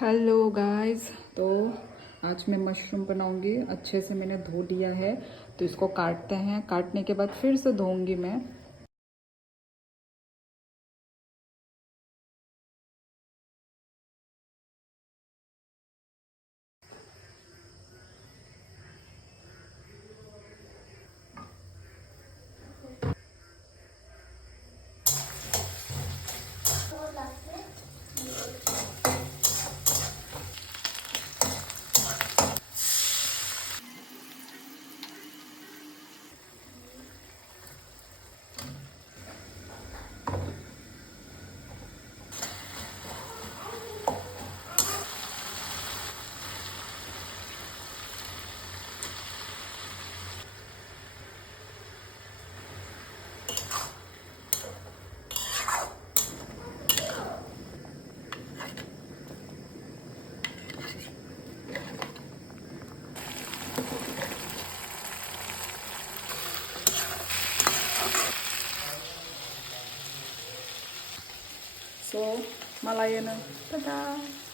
Hello guys. तो आज मैं मशरूम बनाऊंगी। अच्छे से मैंने धो लिया है, तो इसको काटते हैं। काटने के बाद फिर से धोऊंगी मैं। So, Malayan na. Tada!